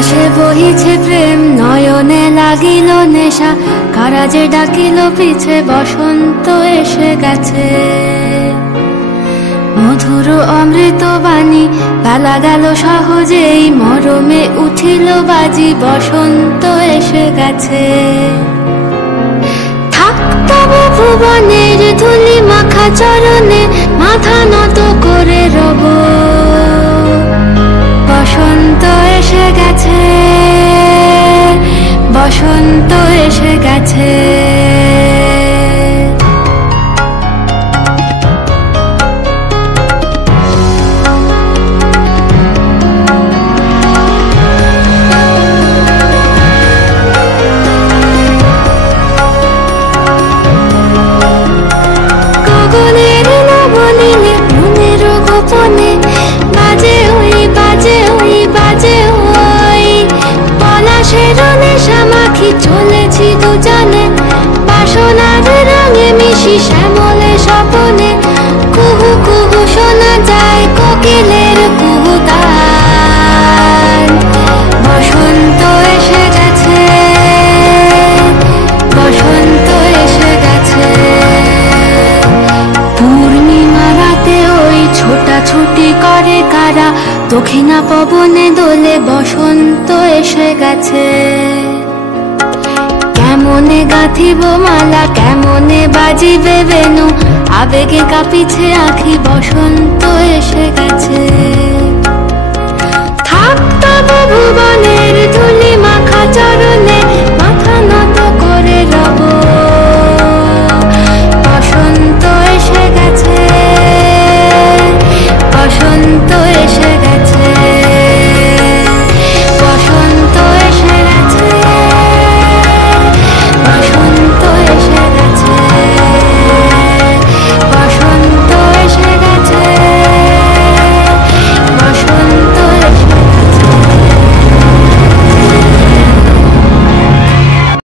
বাতাসে বহিছে প্রেম, নয়নে লাগিল নেশা, কারা যে ডাকিল পিছে, বসন্ত এসে গেছে। মধুর অমৃত বাণী, বেলা গেল সহজেই, মরমে উঠিল বাজি, বসন্ত এসে গেছে। থাক তবু ভুবনের ধুলি মাখা চরণে, মাথা নত করে রব, বসন্ত এসে গেছে, বসন্ত এসে গেছে। গগনের নবনীলে মনের গোপনে, বাজে ওই বাজে ওই বাজে ওই, পলাশের নেশা মাখি চলেছি দুজনে, বাসনার রঙে মিশি শ্যামলে স্বপনে, কুহু কুহু শোনা যায় কোকিলের কুহুতান। বসন্ত এসে গেছে, বসন্ত এসে গেছে। পূর্ণিমা রাতে ওই ছোটাছুটি করে কারা, দক্ষিণা পবনে দোলে, বসন্ত এসে গেছে। কেমনে গাঁথিব মালা, কেমনে বাজিবে বেনু, আবেগে কাঁপিছে আঁখি, বসন্ত এসে গেছে। থাক তবু ভুবনের ধুলি মাখা চরণে,